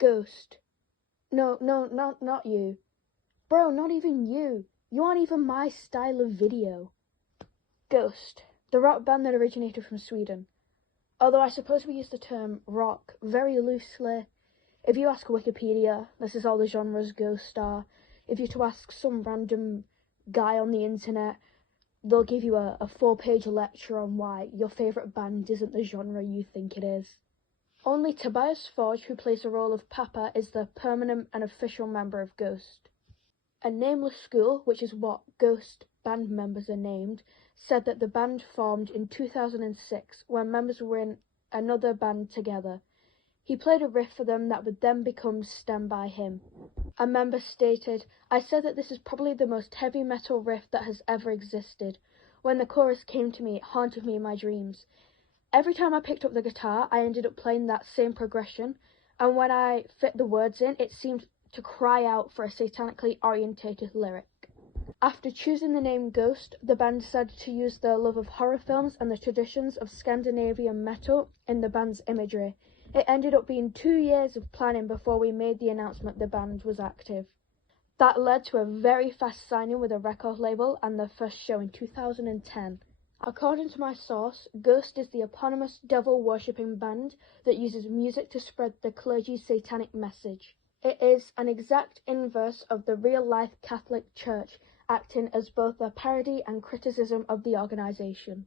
Ghost. No, not you. Bro, not even you. You aren't even my style of video. Ghost, the rock band that originated from Sweden. Although I suppose we use the term rock very loosely. If you ask Wikipedia, this is all the genres Ghost are. If you were to ask some random guy on the internet, they'll give you a 4-page lecture on why your favourite band isn't the genre you think it is. Only Tobias Forge, who plays the role of Papa, is the permanent and official member of Ghost. A nameless school, which is what Ghost band members are named, said that the band formed in 2006 when members were in another band together. He played a riff for them that would then become Stand By Him. A member stated, "I said that this is probably the most heavy metal riff that has ever existed. When the chorus came to me, it haunted me in my dreams. Every time I picked up the guitar, I ended up playing that same progression, and when I fit the words in, it seemed to cry out for a satanically orientated lyric." After choosing the name Ghost, the band decided to use their love of horror films and the traditions of Scandinavian metal in the band's imagery. It ended up being 2 years of planning before we made the announcement the band was active. That led to a very fast signing with a record label and their first show in 2010. According to my source, Ghost is the eponymous devil-worshipping band that uses music to spread the clergy's satanic message. It is an exact inverse of the real-life Catholic Church, acting as both a parody and criticism of the organisation.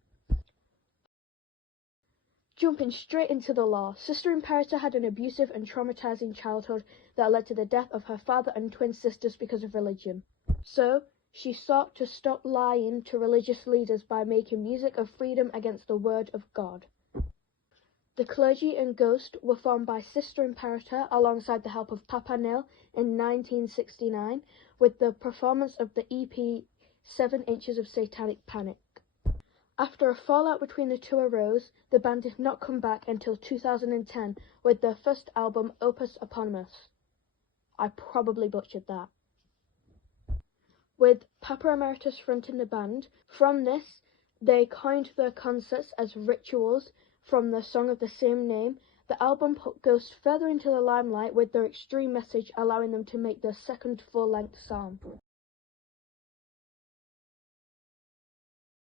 Jumping straight into the law, Sister Imperator had an abusive and traumatizing childhood that led to the death of her father and twin sisters because of religion. So, she sought to stop lying to religious leaders by making music of freedom against the word of God. The clergy and Ghost were formed by Sister Imperator alongside the help of Papa Nil in 1969 with the performance of the EP 7 Inches of Satanic Panic. After a fallout between the two arose, the band did not come back until 2010 with their first album Opus Eponymous. I probably butchered that. With Papa Emeritus fronting the band, from this they coined their concerts as rituals from the song of the same name. The album put Ghost further into the limelight with their extreme message, allowing them to make their second full-length song.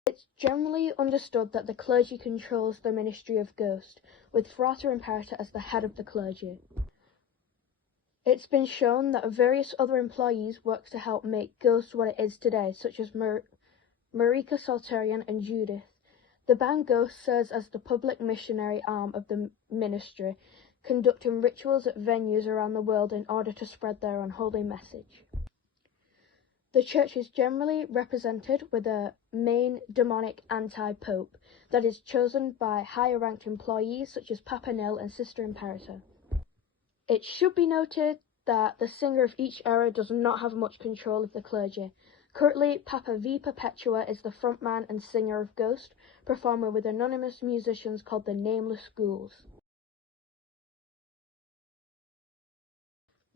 It's generally understood that the clergy controls the ministry of Ghost, with Frater Imperator as the head of the clergy. It's been shown that various other employees work to help make Ghost what it is today, such as Marika Salterian and Judith. The band Ghost serves as the public missionary arm of the ministry, conducting rituals at venues around the world in order to spread their unholy message. The church is generally represented with a main demonic anti-pope that is chosen by higher-ranked employees such as Papa Nil and Sister Imperator. It should be noted that the singer of each era does not have much control of the clergy. Currently, Papa V Perpetua is the frontman and singer of Ghost, performing with anonymous musicians called the Nameless Ghouls.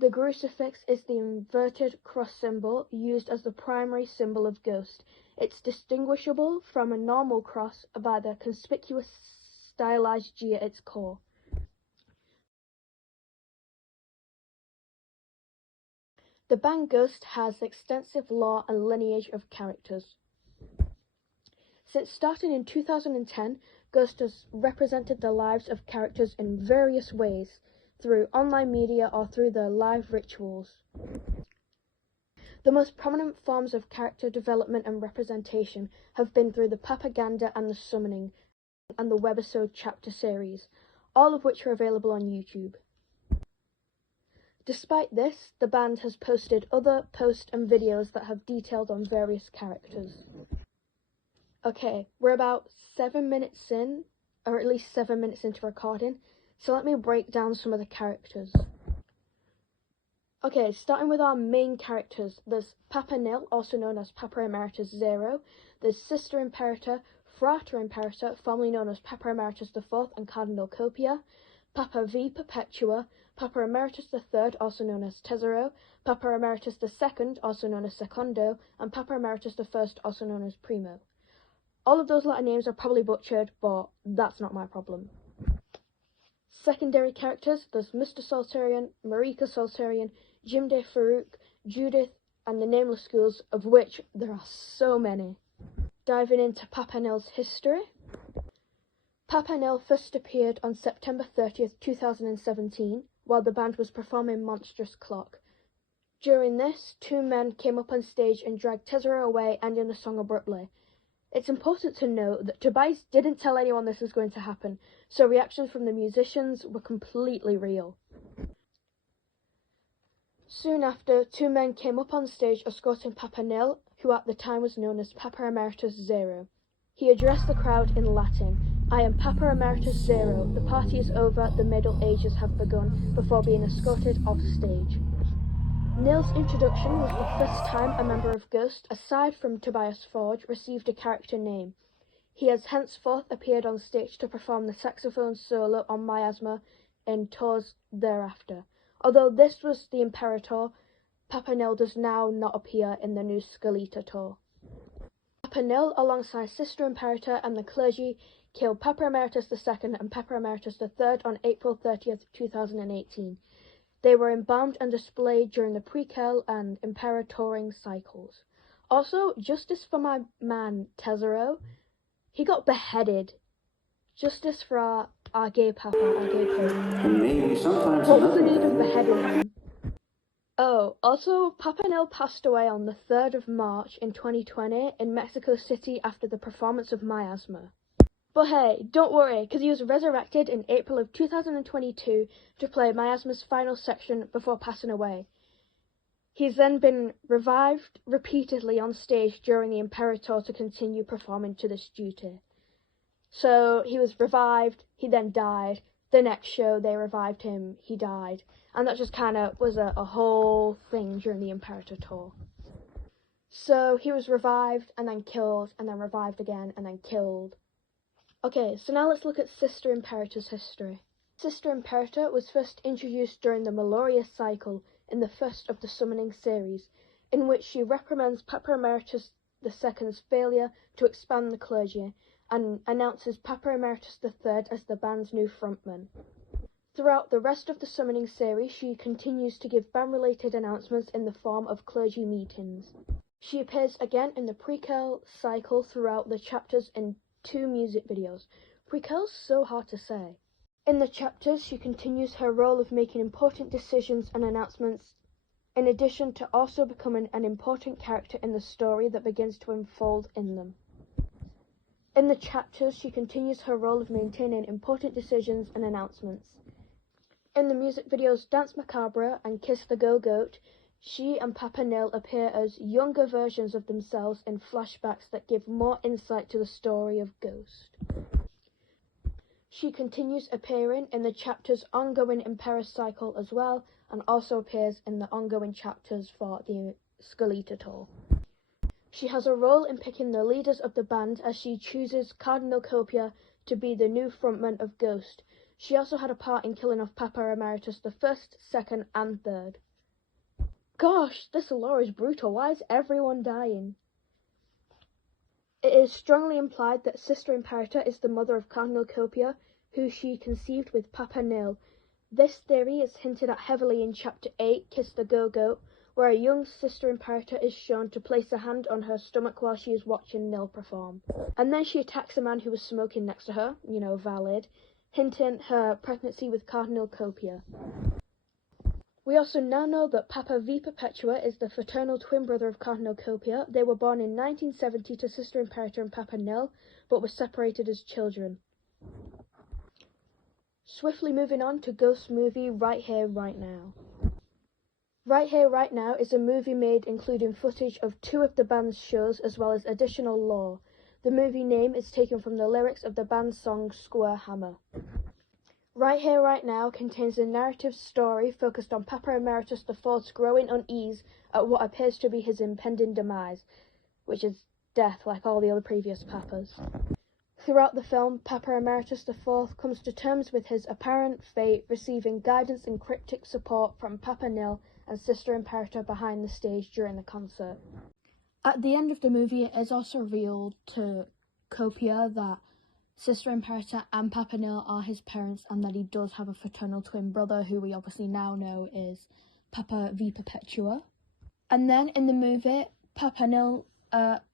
The crucifix is the inverted cross symbol used as the primary symbol of Ghost. It's distinguishable from a normal cross by the conspicuous stylized G at its core. The band Ghost has extensive lore and lineage of characters. Since starting in 2010, Ghost has represented the lives of characters in various ways, through online media or through their live rituals. The most prominent forms of character development and representation have been through the Propaganda and the Summoning, and the webisode chapter series, all of which are available on YouTube. Despite this, the band has posted other posts and videos that have detailed on various characters. Okay, we're about 7 minutes in, or at least 7 minutes into recording, so let me break down some of the characters. Okay, starting with our main characters, there's Papa Nil, also known as Papa Emeritus Zero, there's Sister Imperator, Frater Imperator, formerly known as Papa Emeritus IV and Cardinal Copia, Papa V Perpetua, Papa Emeritus III, also known as Tesoro, Papa Emeritus II, also known as Secondo, and Papa Emeritus I, also known as Primo. All of those Latin names are probably butchered, but that's not my problem. Secondary characters, there's Mr. Saltarian, Marika Saltarian, Jim De Farouk, Judith, and the Nameless Schools, of which there are so many. Diving into Papa Nell's history. Papa Nell first appeared on September 30th, 2017, while the band was performing Monstrous Clock. During this, two men came up on stage and dragged Tesoro away, ending the song abruptly. It's important to note that Tobias didn't tell anyone this was going to happen, so reactions from the musicians were completely real. Soon after, two men came up on stage escorting Papa Nell, who at the time was known as Papa Emeritus Zero. He addressed the crowd in Latin. "I am Papa Emeritus Zero. The party is over, the Middle Ages have begun," before being escorted off stage. Nell's introduction was the first time a member of Ghost, aside from Tobias Forge, received a character name. He has henceforth appeared on stage to perform the saxophone solo on Miasma in tours thereafter. Although this was the Imperator, Papa Nell does now not appear in the new Skeletà tour. Papa Nell, alongside Sister Imperator and the clergy, killed Papa Emeritus II and Papa Emeritus III on April 30th, 2018. They were embalmed and displayed during the prequel and Imperatoring cycles. Also, justice for my man Tesoro. He got beheaded. Justice for our gay papa, our gay pope. And maybe sometimes What was the need of beheading him? Oh, also, Papa Nell passed away on the 3rd of March in 2020 in Mexico City after the performance of Miasma. But hey, don't worry, because he was resurrected in April of 2022 to play Miasma's final section before passing away. He's then been revived repeatedly on stage during the Imperator to continue performing to this duty. So he was revived, he then died. The next show they revived him, he died. And that just kind of was a whole thing during the Imperator tour. So he was revived and then killed and then revived again and then killed. Okay, so now let's look at Sister Imperator's history. Sister Imperator was first introduced during the Meloria cycle in the first of the Summoning series, in which she reprimands Papa Emeritus II's failure to expand the clergy and announces Papa Emeritus III as the band's new frontman. Throughout the rest of the Summoning series, she continues to give band-related announcements in the form of clergy meetings. She appears again in the prequel cycle throughout the chapters in 2 music videos. Prequel's so hard to say. In the chapters, she continues her role of making important decisions and announcements, in addition to also becoming an important character in the story that begins to unfold in them. In the chapters, she continues her role of maintaining important decisions and announcements. In the music videos Dance Macabre and Kiss the Go-Goat, she and Papa Nell appear as younger versions of themselves in flashbacks that give more insight to the story of Ghost. She continues appearing in the chapter's ongoing Impera cycle as well, and also appears in the ongoing chapters for the Skeletà tour. She has a role in picking the leaders of the band as she chooses Cardinal Copia to be the new frontman of Ghost. She also had a part in killing off Papa Emeritus the 1st, 2nd, and 3rd. Gosh, this lore is brutal. Why is everyone dying? It is strongly implied that Sister Imperator is the mother of Cardinal Copia, who she conceived with Papa Nell. This theory is hinted at heavily in Chapter 8, Kiss the Go-Goat, where a young Sister Imperator is shown to place a hand on her stomach while she is watching Nell perform. And then she attacks a man who was smoking next to her, valid, hinting her pregnancy with Cardinal Copia. We also now know that Papa V Perpetua is the fraternal twin brother of Cardinal Copia. They were born in 1970 to Sister Imperator and Papa Nell, but were separated as children. Swiftly moving on to Ghost's movie Right Here, Right Now. Right Here, Right Now is a movie made including footage of 2 of the band's shows as well as additional lore. The movie name is taken from the lyrics of the band's song Square Hammer. Right Here, Right Now contains a narrative story focused on Papa Emeritus IV's growing unease at what appears to be his impending demise, which is death like all the other previous Papas. Throughout the film, Papa Emeritus IV comes to terms with his apparent fate, receiving guidance and cryptic support from Papa Nell and Sister Imperator behind the stage during the concert. At the end of the movie, it is also revealed to Copia that Sister Imperator and Papa Nil are his parents, and that he does have a fraternal twin brother who we obviously now know is Papa V Perpetua. And then in the movie, Papa Nil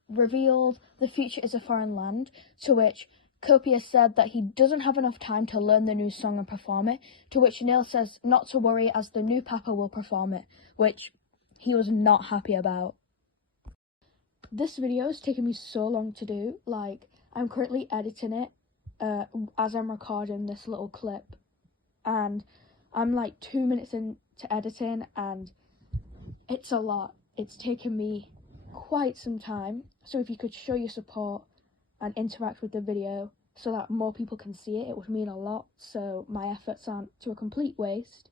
revealed the future is a foreign land, to which Copius said that he doesn't have enough time to learn the new song and perform it, to which Nil says not to worry as the new Papa will perform it, which he was not happy about. This video has taken me so long to do. Like, I'm currently editing it as I'm recording this little clip, and I'm like 2 minutes into editing, and it's a lot. It's taken me quite some time, so if you could show your support and interact with the video so that more people can see it, it would mean a lot, so my efforts aren't to a complete waste.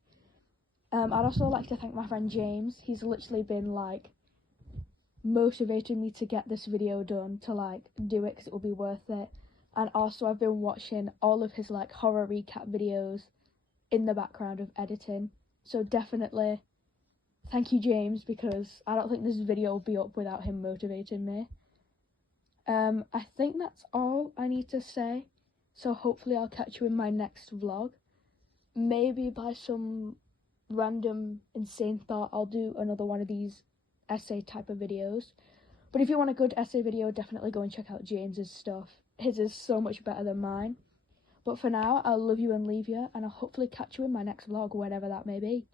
I'd also like to thank my friend James. He's literally been like motivating me to get this video done, to like do it because it will be worth it. And also I've been watching all of his like horror recap videos in the background of editing, so definitely thank you, James, because I don't think this video will be up without him motivating me. I think that's all I need to say, so hopefully I'll catch you in my next vlog. Maybe by some random insane thought I'll do another one of these essay type of videos. But if you want a good essay video, definitely go and check out James's stuff. His is so much better than mine. But for now, I'll love you and leave you, and I'll hopefully catch you in my next vlog, whenever that may be.